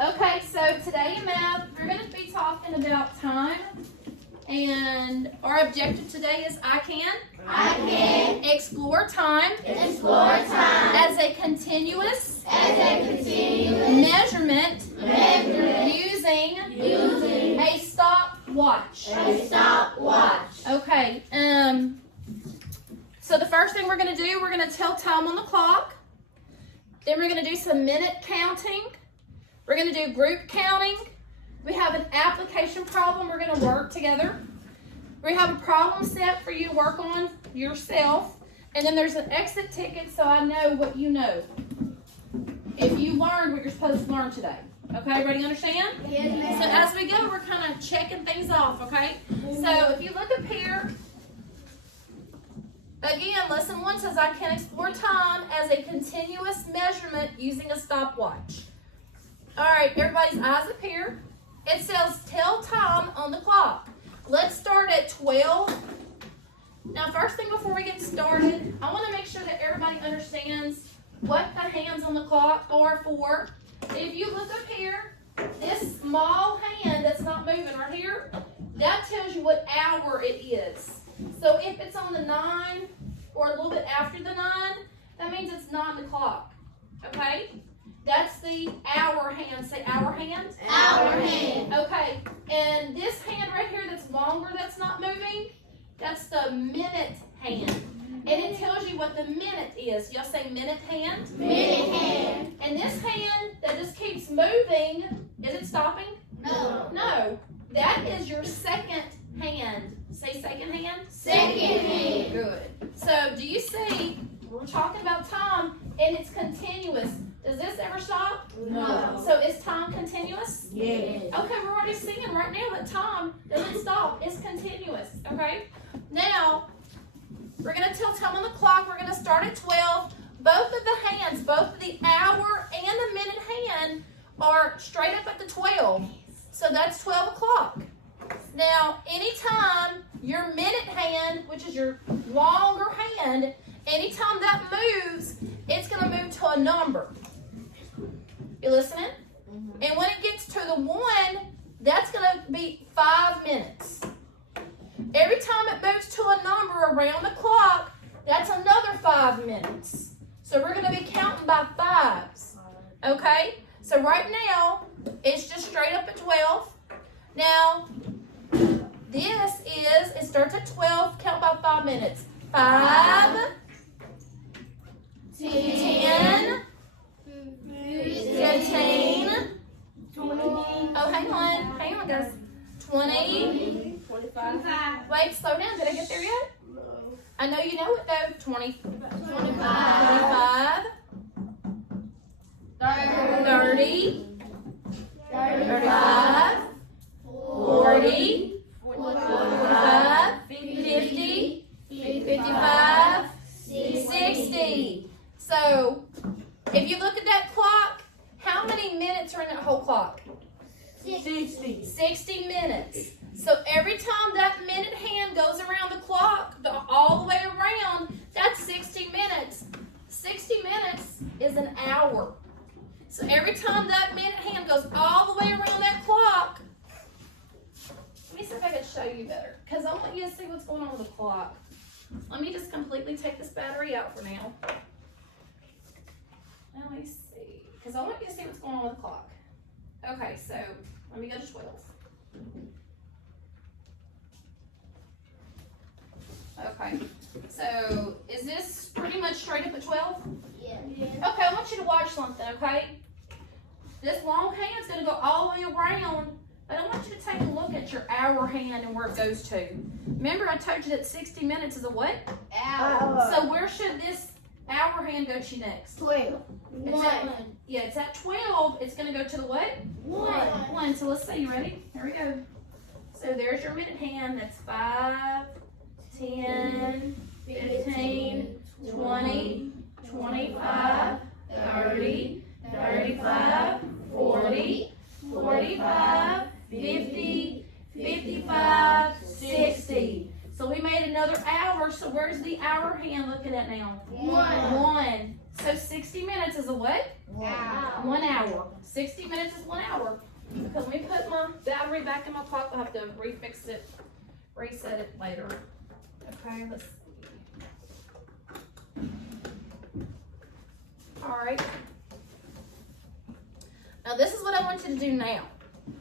Okay, so today in math, we're going to be talking about time. And our objective today is I can explore time as a continuous measurement using a stopwatch. Okay, so the first thing we're going to do, we're going to tell time on the clock. Then we're going to do some minute counting. We're going to do group counting. We have an application problem we're going to work together. We have a problem set for you to work on yourself. And then there's an exit ticket so I know what you know. If you learned what you're supposed to learn today. Okay, everybody understand? Yes. So as we go, we're kind of checking things off, okay? So if you look up here, again, lesson 1 says I can explore time as a continuous measurement using a stopwatch. All right, everybody's eyes up here. It says tell time on the clock. Let's start at 12. Now, first thing before we get started, I want to make sure that everybody understands what the hands on the clock are for. If you look up here, this small hand that's not moving right here, that tells you what hour it is. So if it's on the 9 or a little bit after the 9, that means it's 9 o'clock. Okay? That's the hour hand. Say hour hand. Hour hand. Okay. And this hand right here that's longer, that's not moving, that's the minute hand. And it tells you what the minute is. Y'all say minute hand? Minute hand. And this hand that just keeps moving, is it stopping? No. No. That is your second hand. Say second hand. Second hand. Good. So do you see, we're talking about time and it's continuous. Does this ever stop? No. So is time continuous? Yes. Okay, we're already seeing right now that time doesn't stop. It's continuous. Okay? Now, we're going to tell time on the clock. We're going to start at 12. Both of the hands, both of the hour and the minute hand are straight up at the 12. So that's 12 o'clock. Now, anytime your minute hand, which is your longer hand, anytime that moves, it's going to move to a number. You listening? And when it gets to the 1, that's going to be 5 minutes. Every time it moves to a number around the clock, that's another 5 minutes. So we're going to be counting by 5s. Okay? So right now, it's just straight up at 12. Now, it starts at 12, count by 5 minutes. 5, 10, 15, 20. oh, hang on, guys. 20, 25. wait, slow down, did I get there yet? I know you know it though. 20, 25, 30, 35, 40, 45, 50, 55, 60. So, if you look at that clock, how many minutes are in that whole clock? 60. 60 minutes. So every time that minute hand goes around the clock, all the way around, that's 60 minutes. 60 minutes is an hour. So every time that minute hand goes all the way around that clock, let me see if I can show you better, because I want you to see what's going on with the clock. Let me just completely take this battery out for now. Let me see, because I want you to see what's going on with the clock. Okay, so let me go to 12. Okay, so is this pretty much straight up at 12? Yeah. Okay, I want you to watch something, okay? This long hand's going to go all the way around, but I want you to take a look at your hour hand and where it goes to. Remember I told you that 60 minutes is a what? Hour. So where should this hour hand go to next? 12. It's at, yeah, it's at 12. It's going to go to the what? 1. So let's see. You ready? Here we go. So there's your minute hand. That's 5, 10, 15, 20, 25, 30, 35, 40, 45, 50, 55, 60. So we made another hour. So where's the hour hand looking at now? 1. 1. So 60 minutes is a what? 1 hour. 60 minutes is 1 hour. Because let me put my battery back in my clock. I'll have to refix it, reset it later. Okay, let's see. Alright. Now this is what I want you to do now.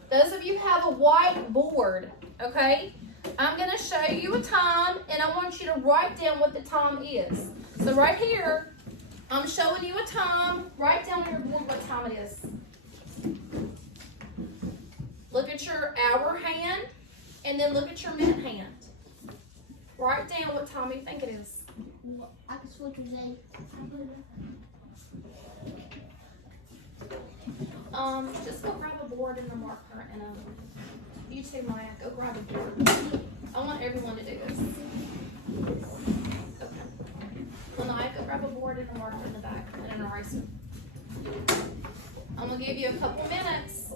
Those of you who have a whiteboard, okay? I'm going to show you a time and I want you to write down what the time is. So right here, I'm showing you a time. Write down on your board what time it is. Look at your hour hand and then look at your minute hand. Write down what time you think it is. I can switch with Zay. Just go grab a board and a marker and you too, Maya, go grab a board. I want everyone to do this. Okay. Lanaya, go grab a board and a marker in the back and an eraser. I'm gonna give you a couple minutes.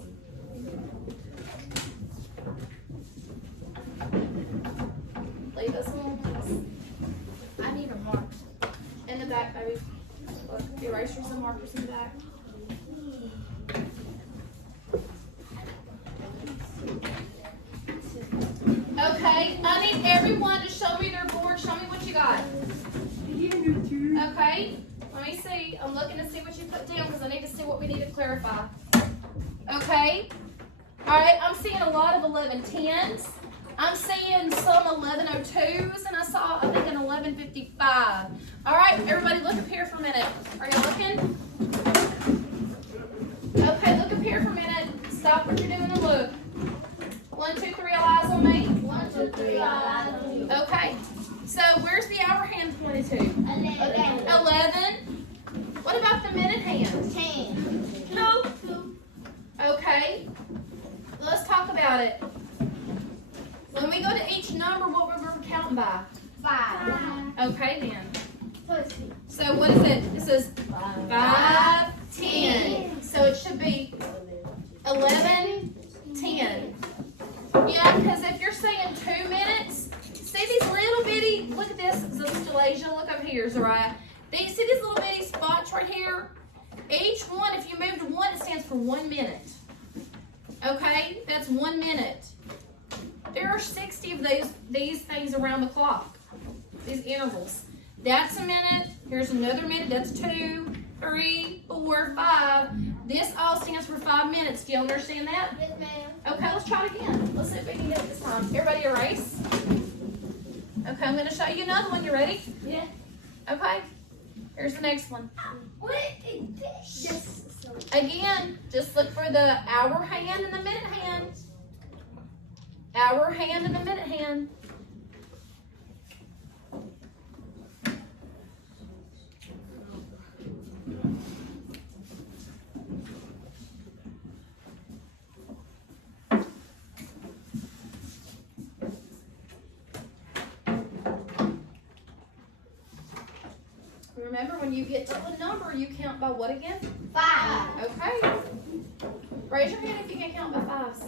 Leave us alone, please. I need a mark. In the back, baby. Look, the erasers and markers in the back. Okay, I need everyone to show me their board. Show me what you got. Okay, let me see. I'm looking to see what you put down because I need to see what we need to clarify. Okay, all right, I'm seeing a lot of 1110s. I'm seeing some 1102s, and I think, an 1155. All right, everybody look up here for a minute. Are you looking? Okay, look up here for a minute. Stop what you're doing and look. 1, 2, 3, all eyes on me. 1, 2, 3, all eyes on you. Okay, so where's the hour hand pointed to? 11. 11. What about the minute hand? 10. 2. Okay, let's talk about it. When we go to each number, what we're going to count by? 5. Okay, then. So what is it? It says 5, 10. So it should be 11, 10. Yeah, because if you're saying 2 minutes, see these little bitty, look at this, Zalasia, look up here, Zariah. See these little bitty spots right here? Each one, if you move to 1, it stands for 1 minute. Okay, that's 1 minute. There are 60 of these things around the clock, these intervals. That's a minute, here's another minute, that's 2, 3, 4, 5. This all stands for 5 minutes. Do you understand that? Yes, ma'am. Okay, let's try it again. Let's see if we can get it this time. Everybody erase. Okay, I'm going to show you another one. You ready? Yeah. Okay. Here's the next one. What is this? Yes. Again, just look for the hour hand and the minute hand. Hour hand and the minute hand. Remember, when you get to a number, you count by what again? 5. Okay. Raise your hand if you can count by 5s.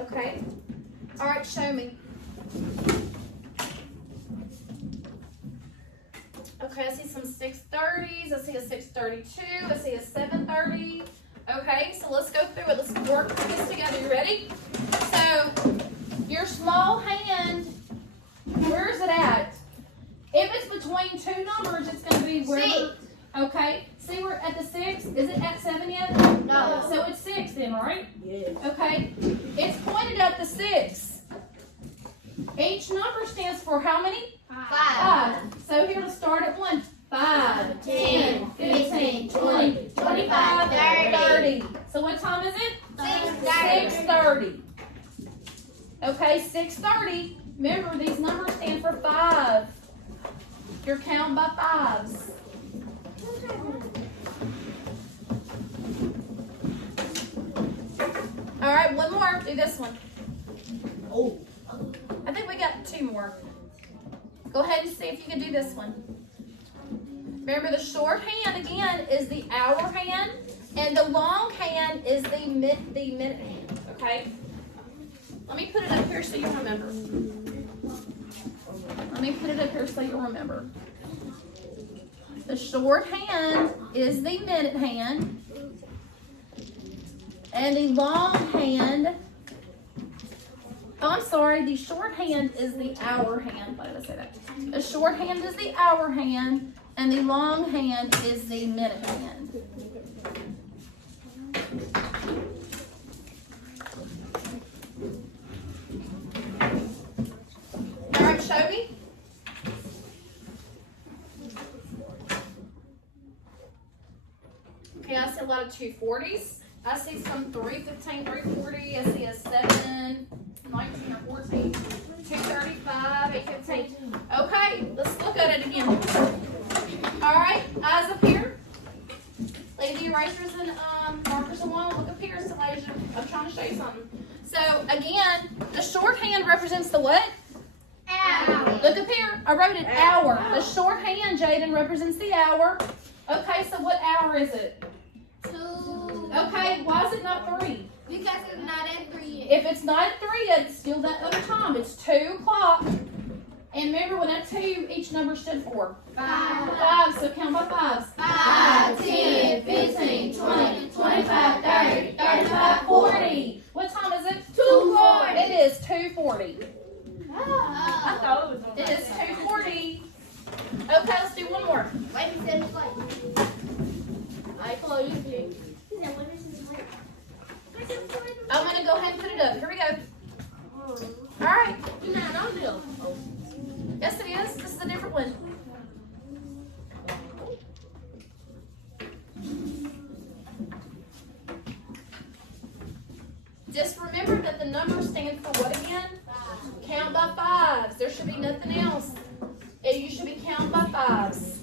Okay. All right, show me. Okay, I see some 630s. I see a 632. I see a 730. Okay, so let's go through it. Let's work through this together. You ready? So, your small hand, where is it at? If it's between 2 numbers, it's going to be where? 6. Okay. See, we're at the 6. Is it at 7 yet? No. So it's 6 then, right? Yes. Okay. It's pointed at the 6. Each number stands for how many? 5. So here to start at 1. 5, 10, 15, 20, 25, 30. So what time is it? 6:30. Okay, 6:30. Remember, these numbers stand for 5. You're counting by 5s. All right, one more. Do this one. Oh. I think we got 2 more. Go ahead and see if you can do this one. Remember, the short hand, again, is the hour hand, and the long hand is the minute hand, okay? Let me put it up here so you remember. Let me put it up here so you'll remember. The shorthand is the minute hand. And the long hand, oh, I'm sorry, the shorthand is the hour hand. Why did I say that? The shorthand is the hour hand, and the long hand is the minute hand. All right, Shelby. Okay, I see a lot of 240s. I see some 315, 340. I see a 7, 19 or 14, 235, 815. Okay, let's look at it again. All right, eyes up here. Leave the erasers and markers alone. Look up here, Salasia. I'm trying to show you something. So again, the shorthand represents the what? Hour. Look up here. I wrote it hour. The shorthand, Jaden, represents the hour. Okay, so what hour is it? 2. Okay, why is it not 3? Because it's not at 3 yet. If it's not at 3 yet, it's still that other time. It's 2 o'clock. And remember, when at 2, each number stood for 5. So count by 5s. 5, 10, 15, 20, 25, 30, 35, 40. What time is it? 2:40. It is 2:40. I thought it was on It is 2:40. Okay, let's do one more. Wait, he said it's like. I follow you. He said, what is his weight? I'm going to go ahead and put it up. Here we go. All right. Yes, it is. This is a different one. Just remember that the number stands for what again? Count by 5s. There should be nothing else. And you should be counting by 5s.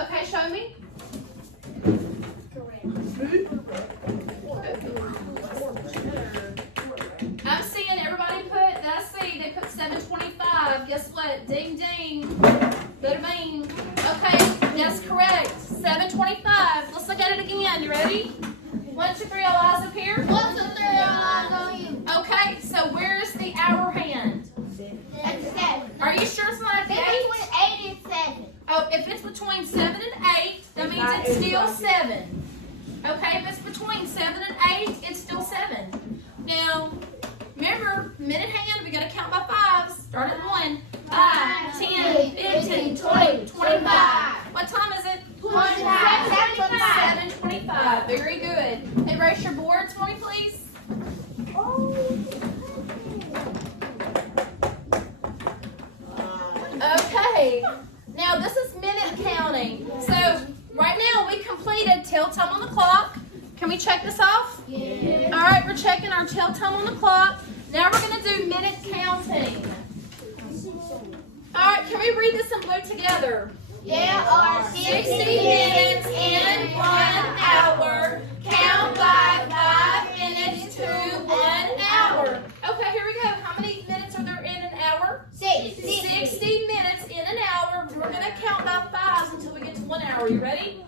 Okay, show me. I'm seeing everybody they put 725. Guess what? Ding ding. Bada bing. Okay, that's correct. 725. Let's look at it again. You ready? 1, 2, 3, all eyes up here. 1, 2, 3, all eyes on you. Okay, so where's the hour hand? That's 7. Are you sure it's not at the 8? Between 8 and 7. Oh, if it's between 7 and 8, that means it's still 7. Okay, if it's between 7 and 8, it's still 7. Now, remember, minute hand, we got to count by 5s. Start at 1. 5, 10, 15, 20, 25. What time is it? 7:25. Very good. Erase your boards for me, please. Okay. Now, this is minute counting. So, right now, we completed tell time on the clock. Can we check this off? Yeah. All right, we're checking our tell time on the clock. Now we're going to do minute counting. All right, can we read this in blue together? There are 60 minutes in 1 hour. Count by 5 minutes to 1 hour. Okay, here we go. How many minutes are there in an hour? 60 minutes in an hour. We're going to count by 5s until we get to 1 hour. You ready?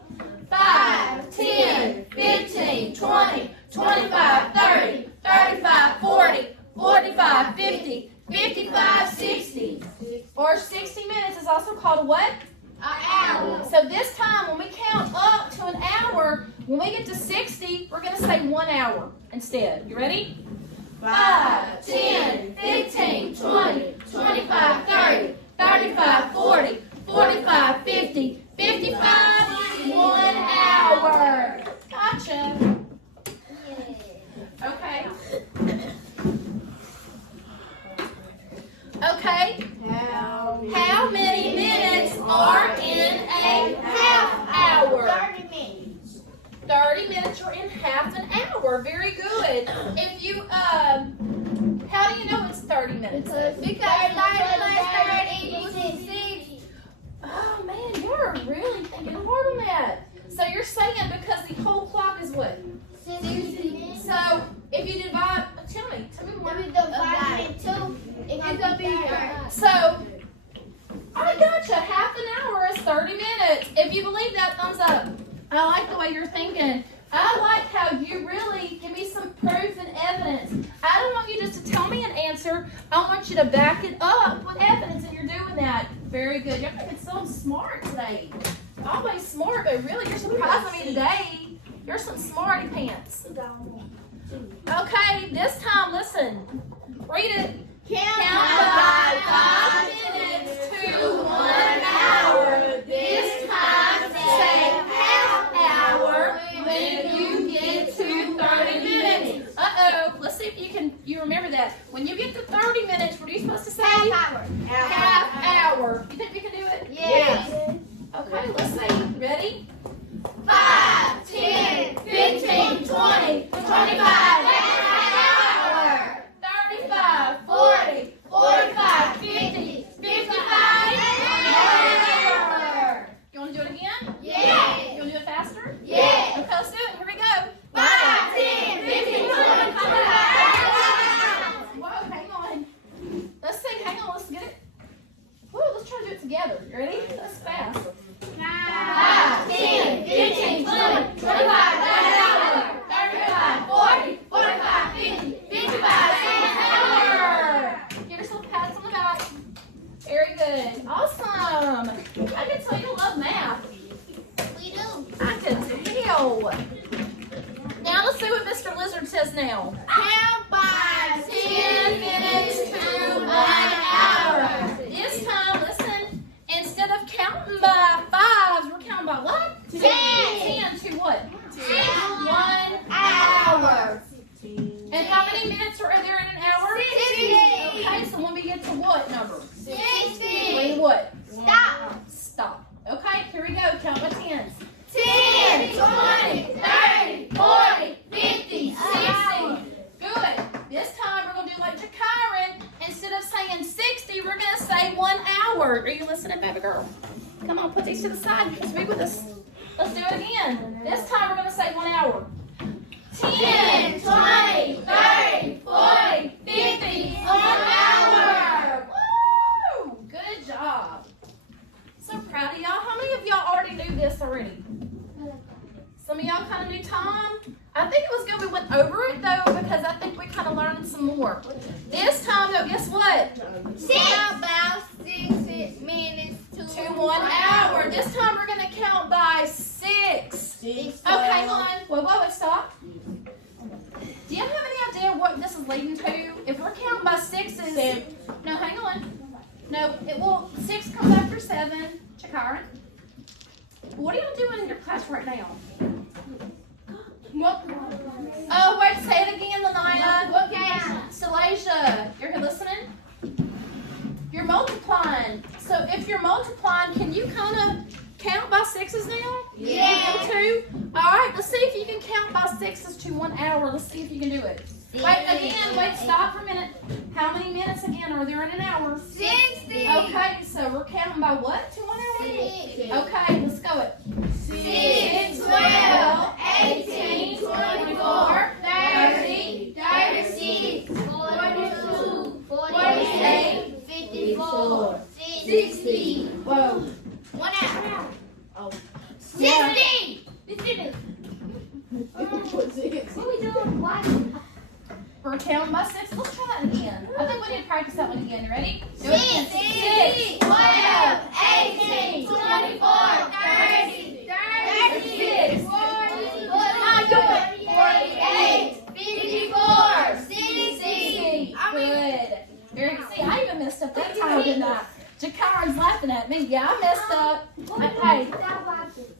5, 10, 15, 20, 25, 30, 35, 40, 45, 50, 55, 60. Or 60 minutes is also called what? An hour. So this time when we count up to an hour, when we get to 60, we're going to say 1 hour instead. You ready? 5, 10, 15, 20, 25, 30, 35, 40, 45, 50, 55, 1 hour. Gotcha. Okay. Okay. How many minutes are in a half hour? 30 minutes. 30 minutes are in half an hour. Very good. If you, how do you know it's 30 minutes? Because 30 plus 30 equals 60. Oh man, you're really thinking hard on that. So you're saying because the whole clock is what? 60 minutes. So if you divide, tell me more. If you divide it in 2, it's going to be 30. So, I gotcha. Half an hour is 30 minutes. If you believe that, thumbs up. I like the way you're thinking. I like how you really give me some proof and evidence. I don't want you just to tell me an answer. I want you to back it up with evidence, and you're doing that. Very good. You're making so smart today. Always smart, but really, you're surprising me today. You're some smarty pants. Okay, this time, listen. Read it. Count by by 5 minutes to 1 hour. This time say half hour when you get to 30 minutes. Uh-oh. Let's see if you remember that. When you get to 30 minutes, what are you supposed to say? Half hour. Half hour. You think we can do it? Yes. Okay, let's see. Ready? 5, 10, 15, 20, 25, half hour. 35, 40, 45, 50, 55, half hour. You want to do it again? Yes. You want to do it faster? Yes. Okay, let's do it. Here we go. 5, 10, 15, 20, 25. Whoa, hang on. Let's see. Hang on. Let's get it. Woo, let's try to do it together. You ready? That's fast. 5, 10, 15, 20, 25, 35, 40, 45, 50, 55, Give yourself a pat on the back. Very good. Awesome. I can tell you love math. We do. I can tell. Now let's see what Mr. Lizard says now. Count by 10 minutes to 1 hour. This time, listen, instead of counting by fives, we're counting by what? 10. 10 to what? 1 hour. And how many minutes are there in an hour? 60. Okay, so when we get to what number? 60. Wait, what? Stop. Stop. Okay, here we go. Count by tens. 10, 20, 30, 40, 50, 60. Good. This time we're going to do like Jakiran. Instead of saying 60, we're going to say 1 hour. Are you listening, baby girl? Come on, put these to the side. Speak with us. Let's do it again. This time we're going to say 1 hour. 10, 20, 30, 40, 50, 1 hour. Woo! Good job. So proud of y'all. How many of y'all already knew this already? Some of y'all kind of knew time. I think it was good we went over it though, because I think we kind of learned some more. This time though, guess what? About 6 minutes To 1 hour. This time we're going to count by 6. Oh, hang on. Wait, stop. Do you have any idea what this is leading to? If we're counting by sixes. No, hang on. No, it will. 6 comes after 7. Jakiran. What are y'all doing in your class right now? What? Oh, wait, say it again, Lanaya. Okay. Stalasia, you're listening? You're multiplying. So if you're multiplying, can you kind of count by sixes now? Yeah. Two? All right, let's see if you can count by sixes to 1 hour. Let's see if you can do it. Wait, stop for a minute. How many minutes again are there in an hour? 60. Okay, so we're counting by what to 1 hour? Okay, let's go it. 6, 12, 18, 24, 30, 36, 42, 48, 54, 60. Whoa. 1 hour. Oh. 60. What are we doing? Why? We're counting by 6. Let's try that again. I think we need to practice that one again. You ready? Do it again. 6, 12, 18, 24, 30, 36, 48, 54, 60. Good. Very good. See, I even messed up that time, didn't I? Jakiran's laughing at me. Yeah, I messed up. Okay.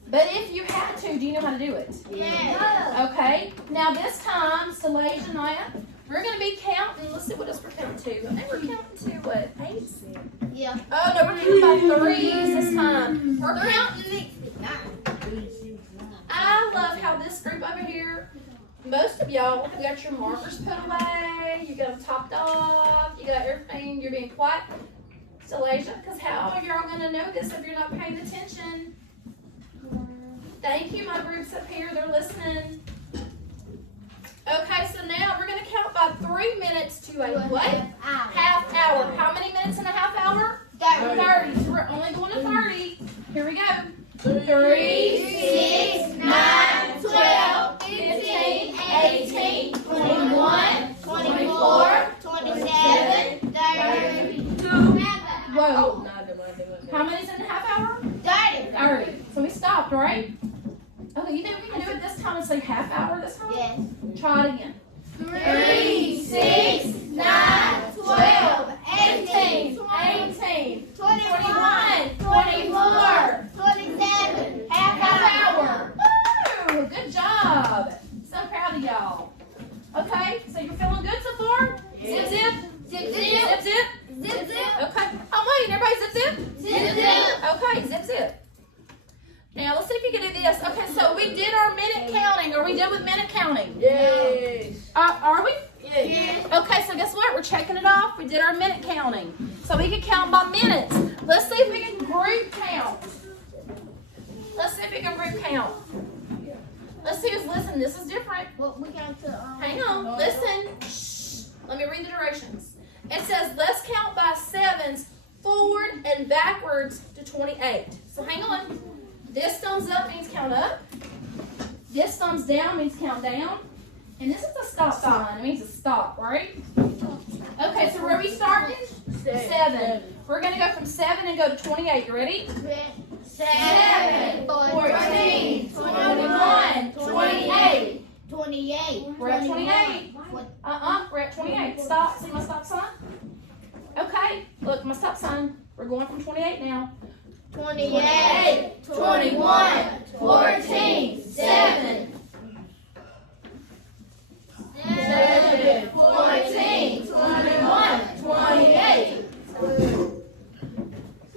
But if you had to, do you know how to do it? Yeah. Okay. Now this time, Stalasia and Naya, we're going to be counting. Let's see what else we're counting to. I think we're counting to what? 8? Yeah. Oh, no, we're counting by 3s this time. We're counting. I love how this group over here, most of y'all, you got your markers put away, you got them topped off, you got everything, you're being quiet. Stalasia, because how are y'all going to know this if you're not paying attention? Thank you, my groups up here, they're listening. Okay, so now we're going to count by 3 minutes to a what? Half hour. How many minutes in a half hour? 30. So we're only going to 30. Here we go. 3, 6, 9, 12, So, how many's in a half hour? 30. So we stopped, right? Okay, you think we can do it this time and say half hour this time? Yes. Try it again. 3, 6, 9, 12, 18, 18, 21, 24, 27, half hour. Woo! Good job. So proud of y'all. Okay, so you're feeling good so far? Zip, zip. Zip, zip. Zip, zip. Zip, zip. Okay. Oh, wait, everybody zip, zip? Zip, zip. Okay, zip, zip. Now, let's see if you can do this. Okay, so we did our minute counting. Are we done with minute counting? Yes. Are we? Yes. Okay, so guess what? We're checking it off. We did our minute counting. So we can count by minutes. Let's see if we can group count. Let's see if we can group count. Let's see who's listening. This is different. Well, we got to, Hang on. Listen. Shh. Let me read the directions. It says, let's count by sevens forward and backwards to 28. So hang on. This thumbs up means count up. This thumbs down means count down. And this is a stop sign. It means a stop, right? Okay, so where are we starting? 7. We're going to go from 7 and go to 28. You ready? 7, 14, 21, 28. 28. We're at 28. We're at 28. Stop. See my stop sign? Okay. Look, my stop sign. We're going from 28 now. 28, 21, 14, 7. 7, 14, 21, 28.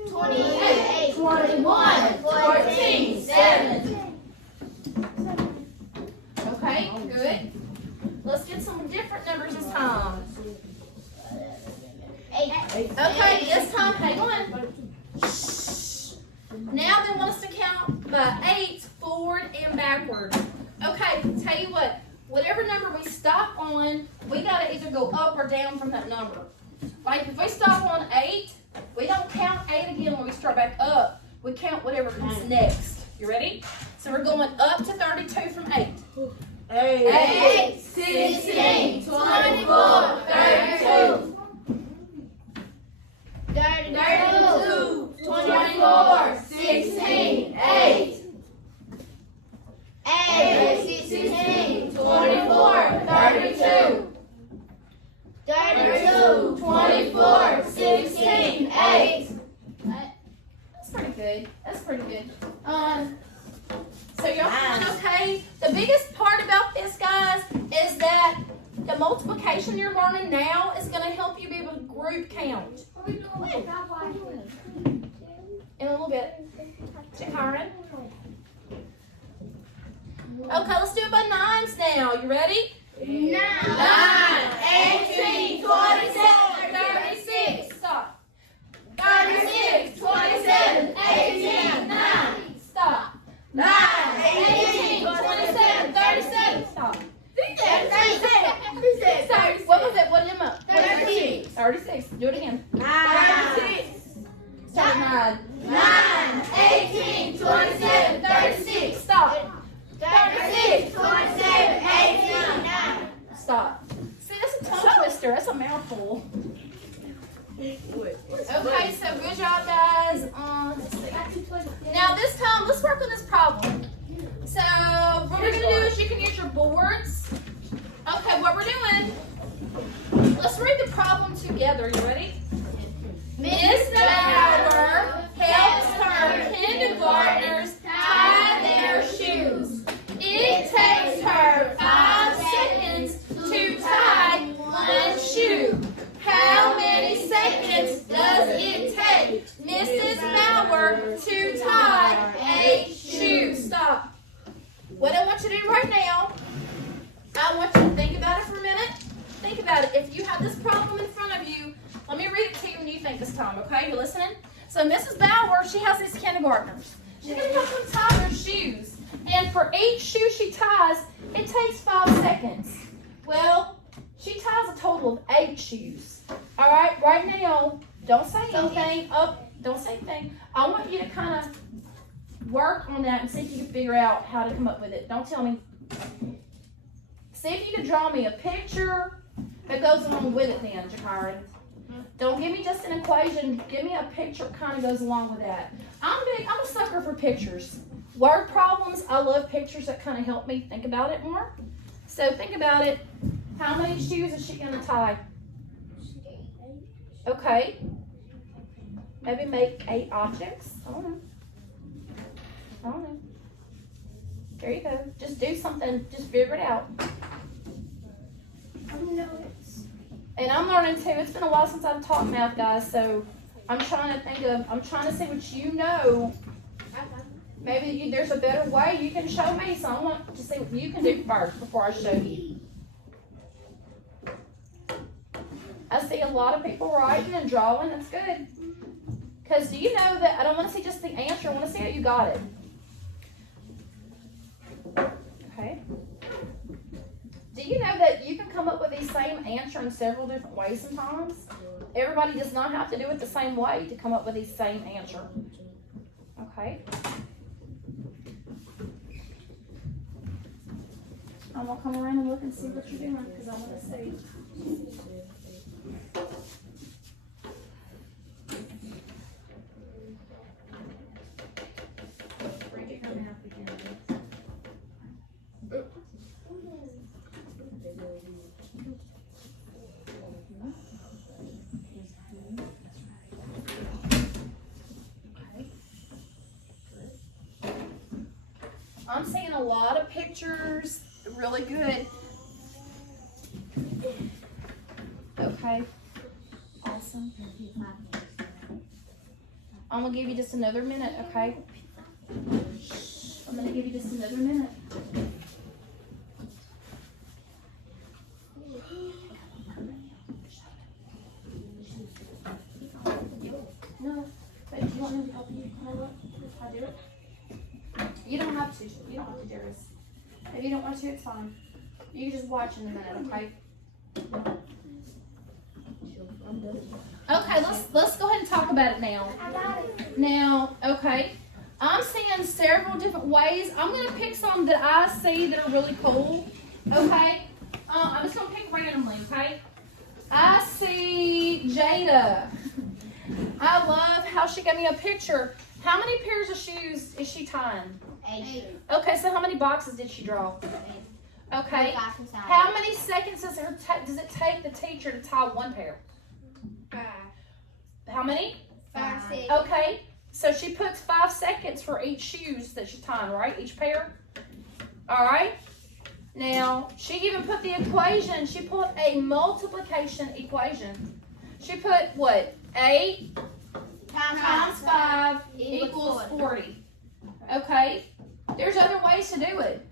28, 21, 14, 7. Okay, good. Let's get some different numbers this time. 8. Okay, this time, hang on. Shh. Now they want us to count by 8 forward and backward. Okay, tell you what. Whatever number we stop on, we gotta either go up or down from that number. Like if we stop on 8, we don't count 8 again when we start back up. We count whatever comes next. You ready? So we're going up to 32 from 8. 8, 16, 24, 32. 32, 24, 16, 8. 8, 16, 24, 32. 32, 24, 16, 8. That's pretty good. That's pretty good. So y'all feeling okay? The biggest part about this, guys, is that the multiplication you're learning now is going to help you be able to group count. In a little bit. Karen? Okay, let's do it by nines now. You ready? 9, 18, 27, 36. Stop. 36, 27, 18, 9. Stop. 9, 18, 27, 37. Stop. Sorry, what was it? What number? 36. 36. Do it again. 36. Start at 9. 9, 18, 27, 36. Stop. 36, 27, 18, 9. Stop. See, that's a tongue twister. That's a mouthful. Okay, so good job, guys. Let's see. Now this time, let's work on this problem. So what we're gonna do is you can use your boards. Okay, what we're doing? Let's read the problem together. You ready? Miss Bauer helps her kindergartners tie their shoes. It takes her 5 seconds to tie one shoe. How many seconds does it take Mrs. Bauer to tie a shoe? Stop. What I want you to do right now, I want you to think about it for a minute. Think about it. If you have this problem in front of you, let me read it to you when you think this time, okay? You listening? So Mrs. Bauer, she has these kindergartners. She's going to help them tie their shoes. And for each shoe she ties, it takes 5 seconds. Well, she ties a total of 8 shoes. All right, right now, don't say anything. Don't say anything. I want you to kind of work on that and see if you can figure out how to come up with it. Don't tell me. See if you can draw me a picture that goes along with it then, Jakari. Don't give me just an equation. Give me a picture that kind of goes along with that. I'm a sucker for pictures. Word problems, I love pictures that kind of help me think about it more. So think about it. How many shoes is she going to tie? Okay. Maybe make 8 objects. I don't know. There you go. Just do something. Just figure it out. And I'm learning too. It's been a while since I've taught math, guys. So I'm trying to see what you know. Maybe there's a better way you can show me. So I want to see what you can do first before I show you. I see a lot of people writing and drawing. That's good. Because do you know that I don't want to see just the answer. I want to see how you got it. Okay. Do you know that you can come up with the same answer in several different ways sometimes? Everybody does not have to do it the same way to come up with the same answer. Okay. I'm going to come around and look and see what you're doing because I want to see. I'm seeing a lot of pictures. Really good. Okay. Awesome. I'm going to give you just another minute, okay? I'm going to give you just another minute. No, but do you want me to help you? If I do it? You don't have to. You don't have to do this. If you don't want to, it's fine. You can just watch in a minute, okay? Okay, let's go ahead and talk about it now. Now, okay, I'm seeing several different ways. I'm gonna pick some that I see that are really cool. Okay, I'm just gonna pick randomly. Okay, I see Jada. I love how she gave me a picture. How many pairs of shoes is she tying? 8. Okay, so how many boxes did she draw? 8. Okay. How many seconds does it take the teacher to tie one pair? 5. How many? 5, 6. Okay, so she puts 5 seconds for each shoes that she's tying, right? Each pair? All right. Now, she even put the equation. She put a multiplication equation. She put what? 8 times 5 equals 40. Okay, there's other ways to do it.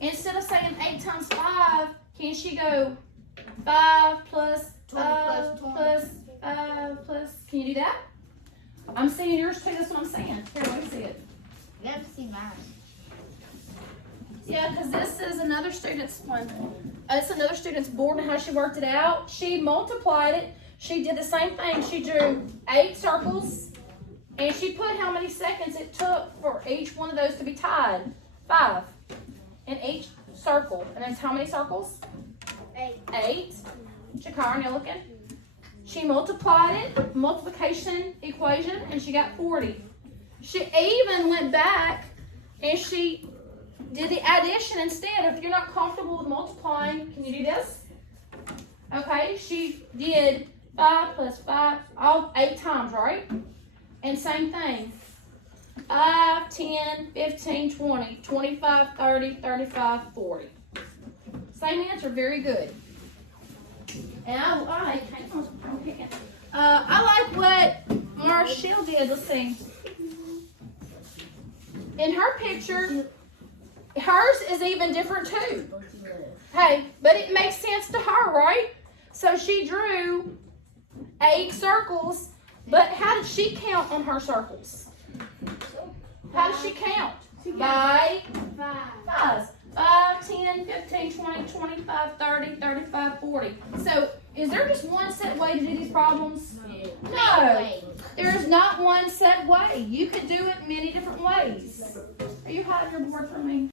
Instead of saying 8 times 5, can she go 5 plus 5 plus 5 plus? Can you do that? I'm seeing yours too. That's what I'm saying. Here, let me see it. You have to see mine. Yeah, because this is another student's one. It's another student's board and how she worked it out. She multiplied it. She did the same thing. She drew 8 circles. And she put how many seconds it took for each one of those to be tied. 5 in each circle. And there's how many circles? 8. Shakara, now looking. She multiplied it, multiplication equation, and she got 40. She even went back and she did the addition instead. If you're not comfortable with multiplying, can you do this? Okay, she did 5 plus 5, all 8 times, right? And same thing, 5, 10, 15, 20, 25, 30, 35, 40. Same answer, very good. And I like what Marshall did. Let's see. In her picture, hers is even different too. Hey, but it makes sense to her, right? So she drew 8 circles. But how did she count on her circles? How does she count? By 5s. 5, 10, 15, 20, 25, 30, 35, 40. So is there just one set way to do these problems? No. There is not one set way. You could do it many different ways. Are you hiding your board from me?